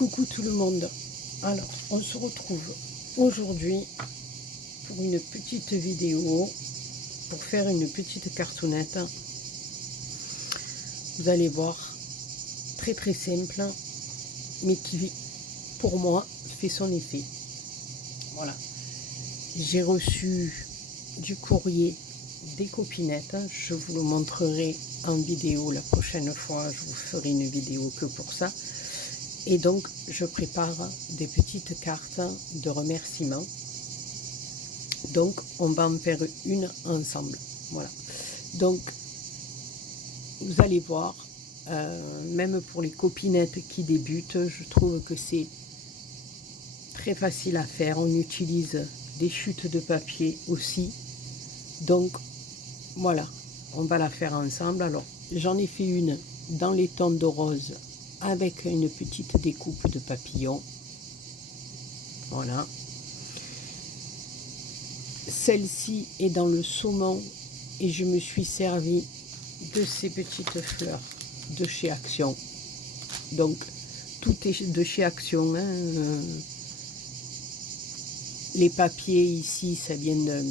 Coucou tout le monde. Alors, on se retrouve aujourd'hui pour une petite vidéo, pour faire une petite cartonnette. Vous allez voir, très simple, mais qui, pour moi, fait son effet. Voilà. J'ai reçu du courrier des copinettes. Je vous le montrerai en vidéo la prochaine fois. Je vous ferai une vidéo que pour ça. Et donc, je prépare des petites cartes de remerciements. Donc, on va en faire une ensemble. Voilà. Donc, vous allez voir, même pour les copinettes qui débutent, je trouve que c'est très facile à faire. On utilise des chutes de papier aussi. Donc, voilà, on va la faire ensemble. Alors, j'en ai fait une dans les tons de rose avec une petite découpe de papillons. Voilà. Celle-ci est dans le saumon et je me suis servi de ces petites fleurs de chez Action. Donc, tout est de chez Action. Hein. Les papiers ici, ça vient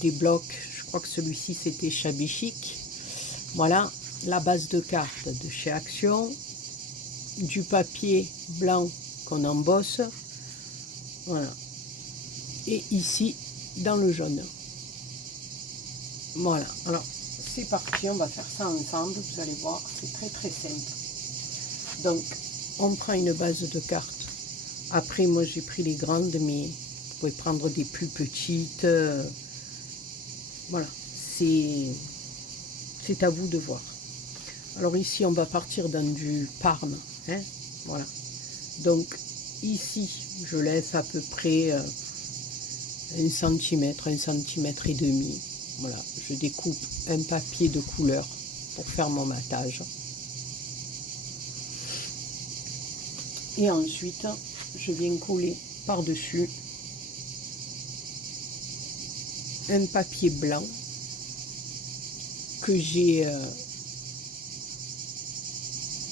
des blocs. Je crois que celui-ci, c'était Shabby Chic. Voilà, la base de carte de chez Action. Du papier blanc qu'on embosse. Voilà. Et ici, dans le jaune. Voilà. Alors, c'est parti. On va faire ça ensemble. Vous allez voir, c'est très simple. Donc, on prend une base de carte. Après, moi, j'ai pris les grandes, mais vous pouvez prendre des plus petites. Voilà. C'est à vous de voir. Alors ici, on va partir dans du Parme. Hein, voilà. Donc, ici, je laisse à peu près 1 centimètre, 1,5 centimètre. Voilà, je découpe un papier de couleur pour faire mon matage. Et ensuite, je viens coller par-dessus un papier blanc que j'ai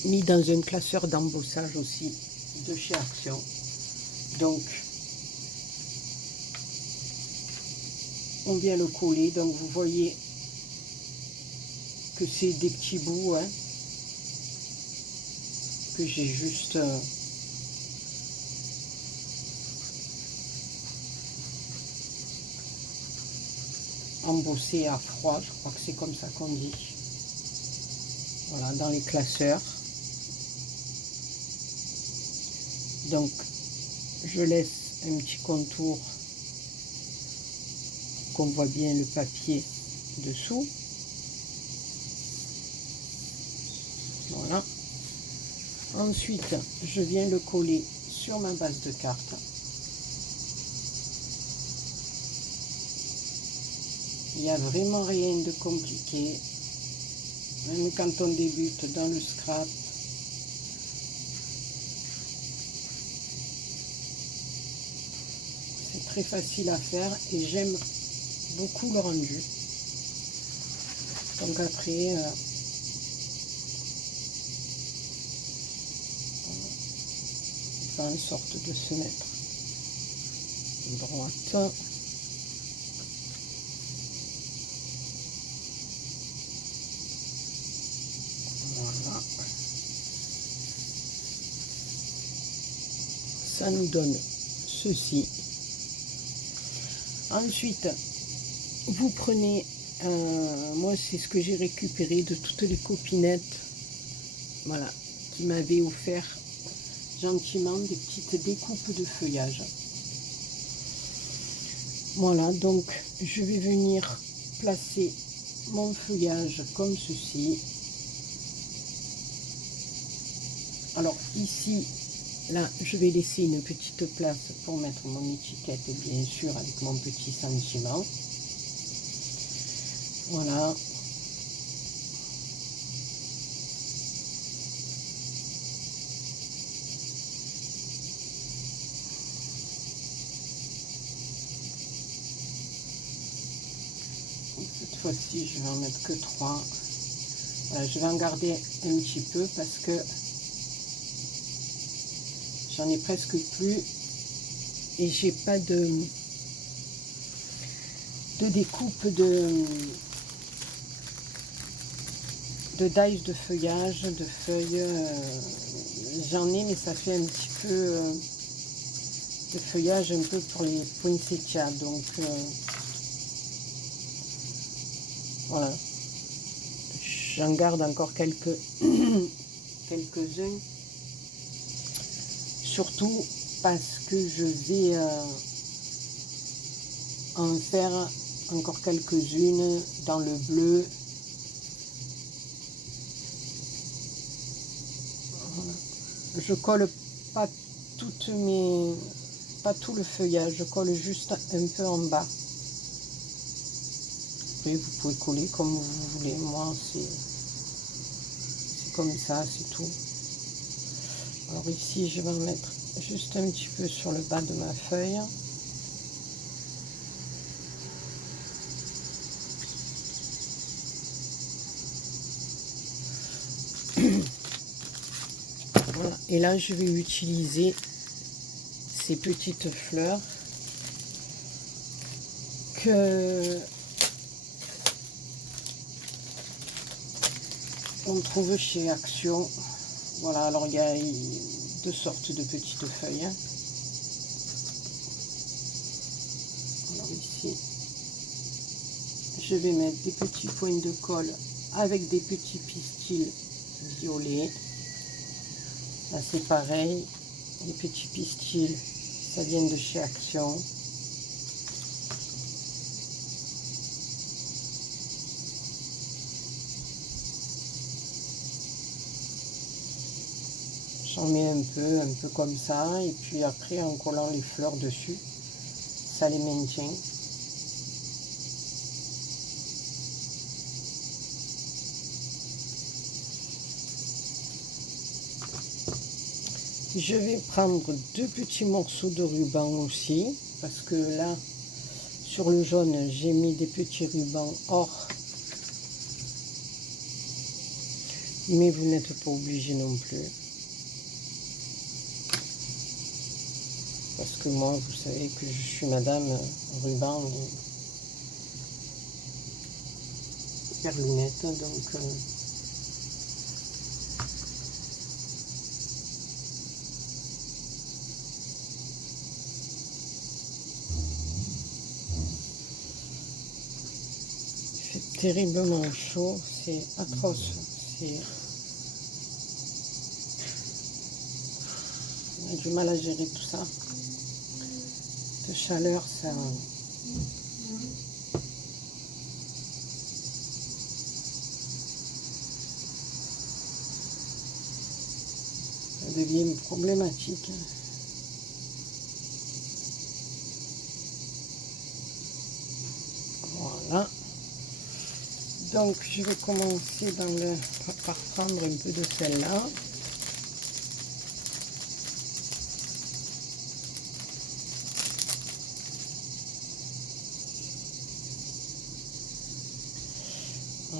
mis dans un classeur d'embossage aussi de chez Action. Donc, on vient le coller. Donc, vous voyez que c'est des petits bouts hein, que j'ai juste embossé à froid. Je crois que c'est comme ça qu'on dit. Voilà, dans les classeurs. Donc, je laisse un petit contour qu'on voit bien le papier dessous. Voilà. Ensuite, je viens le coller sur ma base de carte. Il n'y a vraiment rien de compliqué. Même quand on débute dans le scrap. C'est très facile à faire et j'aime beaucoup le rendu. Donc après, on fait en sorte de se mettre droite. Voilà. Ça nous donne ceci. Ensuite, vous prenez, moi c'est ce que j'ai récupéré de toutes les copinettes, voilà, qui m'avaient offert gentiment des petites découpes de feuillage. Voilà, donc je vais venir placer mon feuillage comme ceci. Alors ici, là, je vais laisser une petite place pour mettre mon étiquette, bien sûr, avec mon petit sentiment. Voilà. Cette fois-ci, je vais en mettre que 3. Voilà, je vais en garder un petit peu parce que j'en ai presque plus. Et j'ai pas de découpe de dice de feuillage, de feuilles. J'en ai, mais ça fait un petit peu de feuillage un peu pour les poinsettias. Donc voilà. J'en garde encore quelques-uns. Surtout parce que je vais en faire encore quelques-unes dans le bleu. Voilà. Je colle pas pas tout le feuillage, je colle juste un peu en bas. Après, vous pouvez coller comme vous voulez. Moi, c'est comme ça, c'est tout. Alors ici, je vais en mettre juste un petit peu sur le bas de ma feuille. Voilà. Et là, je vais utiliser ces petites fleurs que on trouve chez Action. Voilà, alors il y a deux sortes de petites feuilles. Alors ici, je vais mettre des petits points de colle avec des petits pistils violets. Là c'est pareil, les petits pistils, ça vient de chez Action. J'en mets un peu comme ça, et puis après en collant les fleurs dessus, ça les maintient. Je vais prendre deux petits morceaux de ruban aussi, parce que là, sur le jaune, j'ai mis des petits rubans or. Mais vous n'êtes pas obligé non plus. Parce que moi, vous savez que je suis madame ruban et perlounette, donc... terriblement chaud, c'est atroce. On a du mal à gérer tout ça. De chaleur, ça devient problématique. Voilà. Donc je vais commencer par prendre un peu de celle-là.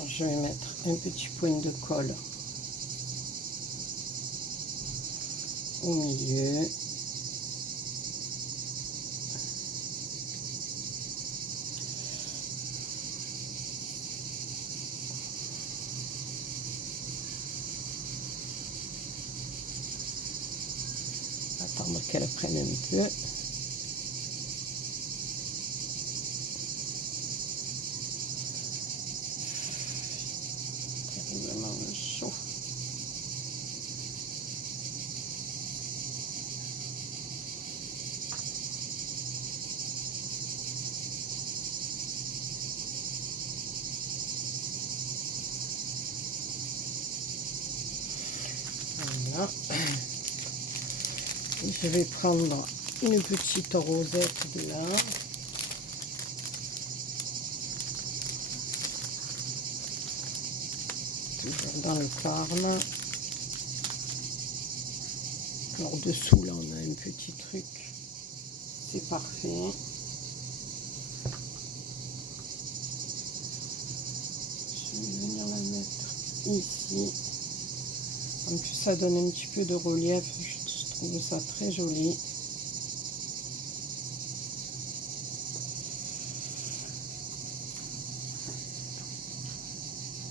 Je vais mettre un petit point de colle au milieu. Attendre qu'elle prenne un peu. Terriblement chaud. Voilà. Et je vais prendre une petite rosette de là. Toujours dans le Parme. Alors dessous là on a un petit truc. C'est parfait. Je vais venir la mettre ici. En plus ça donne un petit peu de relief. trouve ça très joli.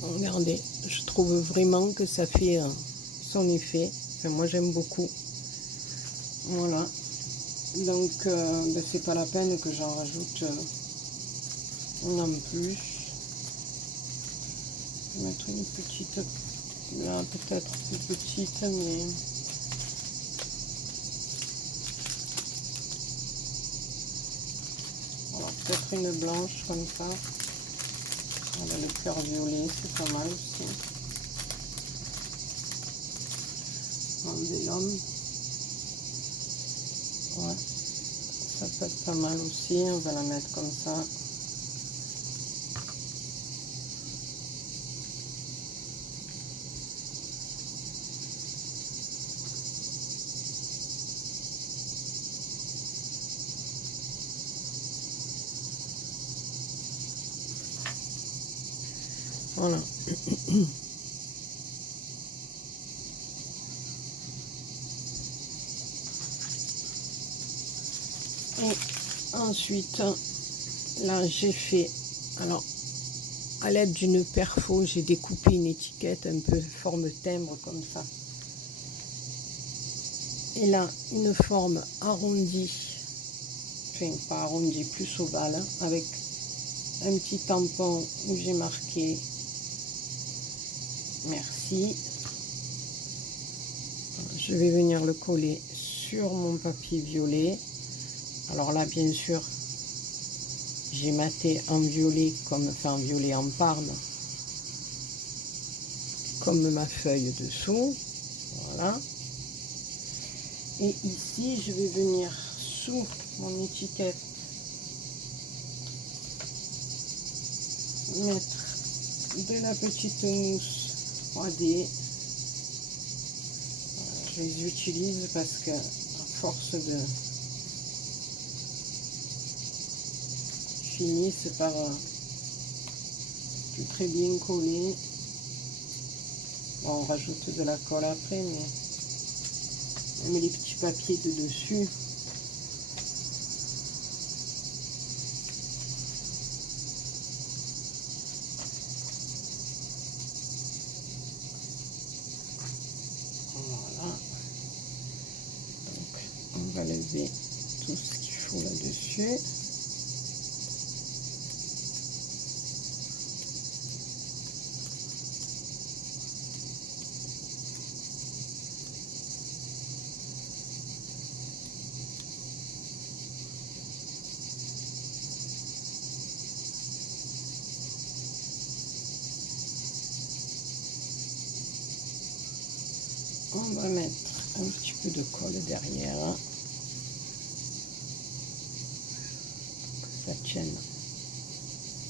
Regardez, je trouve vraiment que ça fait son effet. Enfin, moi j'aime beaucoup. Voilà. Donc ben, c'est pas la peine que j'en rajoute une en plus. Je vais mettre une petite là, peut-être plus petite, mais voilà, peut-être une blanche comme ça. On a le cœur violet, c'est pas mal aussi. Un vélum. Ouais, ça peut être pas mal aussi. On va la mettre comme ça. Voilà. Et ensuite, là j'ai fait, alors à l'aide d'une perfo, j'ai découpé une étiquette un peu forme timbre comme ça. Et là, une forme arrondie, enfin pas arrondie, plus ovale, hein, avec un petit tampon où j'ai marqué merci. Je vais venir le coller sur mon papier violet. Alors là, bien sûr, j'ai maté en violet, en violet en parme, comme ma feuille dessous. Voilà. Et ici, je vais venir sous mon étiquette mettre de la petite mousse 3D. Je les utilise parce que à force de finissent par très bien coller. Bon, on rajoute de la colle après, mais même les petits papiers de dessus. Voilà. Donc, on va lever tout ce qu'il faut là-dessus. On va mettre un petit peu de colle derrière, que ça tienne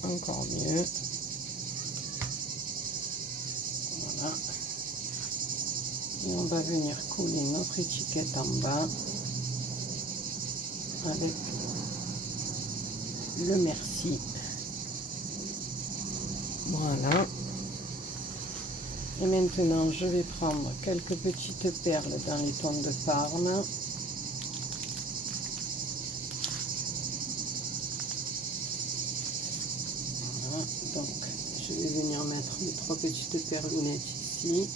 encore mieux. Voilà. Et on va venir coller notre étiquette en bas avec le merci. Voilà. Et maintenant, je vais prendre quelques petites perles dans les tons de Parme. Voilà. Donc, je vais venir mettre mes 3 petites perlounettes ici.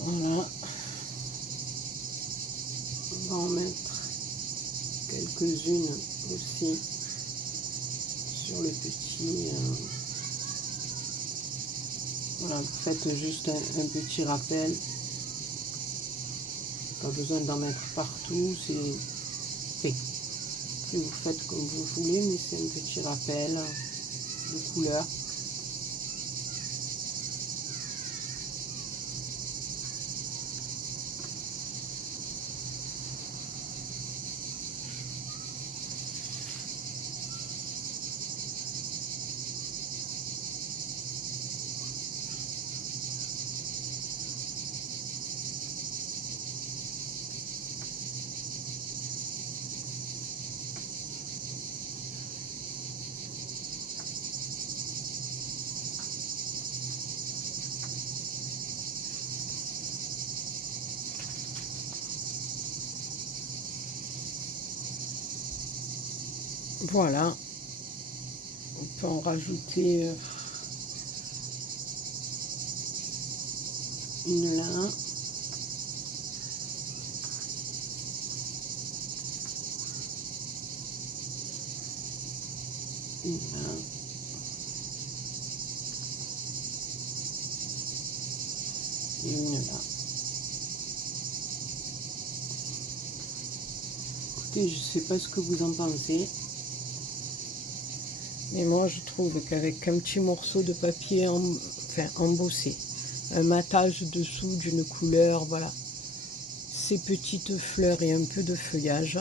Voilà. On va en mettre quelques-unes aussi sur le petit. Voilà, vous faites juste un petit rappel. Pas besoin d'en mettre partout. C'est vous faites comme vous voulez, mais c'est un petit rappel de couleur. Voilà, on peut en rajouter une là. Une là. Et une là. Écoutez, je sais pas ce que vous en pensez. Mais moi, je trouve qu'avec un petit morceau de papier embossé, un matage dessous d'une couleur, voilà, ces petites fleurs et un peu de feuillage,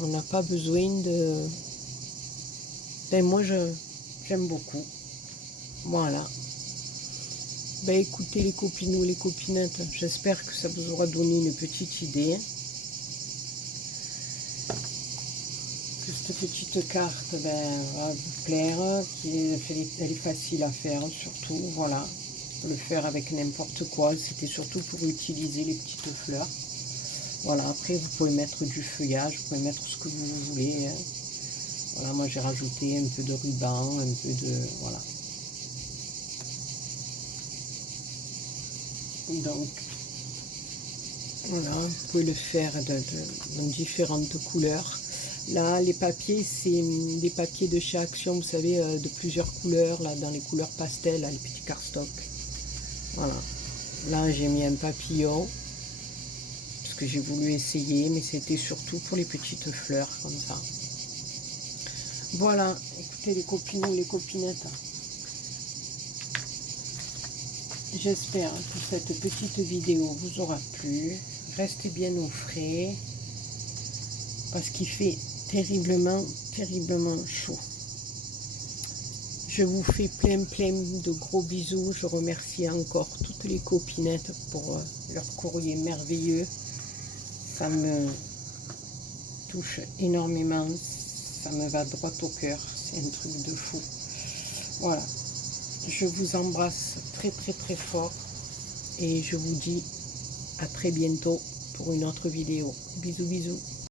on n'a pas besoin de... Ben moi, j'aime beaucoup. Voilà. Ben écoutez les copinous, les copinettes, j'espère que ça vous aura donné une petite idée. Cette petite carte va vous plaire, elle est facile à faire surtout, voilà, le faire avec n'importe quoi, c'était surtout pour utiliser les petites fleurs. Voilà, après vous pouvez mettre du feuillage, vous pouvez mettre ce que vous voulez. Voilà, moi j'ai rajouté un peu de ruban, un peu de... voilà. Donc, voilà, vous pouvez le faire dans différentes couleurs. Là, les papiers, c'est des papiers de chez Action, vous savez, de plusieurs couleurs, là, dans les couleurs pastel, là, les petits cardstock. Voilà. Là, j'ai mis un papillon, parce que j'ai voulu essayer, mais c'était surtout pour les petites fleurs, comme ça. Voilà, écoutez les copinous, les copinettes. J'espère que cette petite vidéo vous aura plu. Restez bien au frais, parce qu'il fait terriblement, terriblement chaud. Je vous fais plein de gros bisous. Je remercie encore toutes les copinettes pour leur courrier merveilleux. Ça me touche énormément. Ça me va droit au cœur. C'est un truc de fou. Voilà. Je vous embrasse très fort. Et je vous dis à très bientôt pour une autre vidéo. Bisous.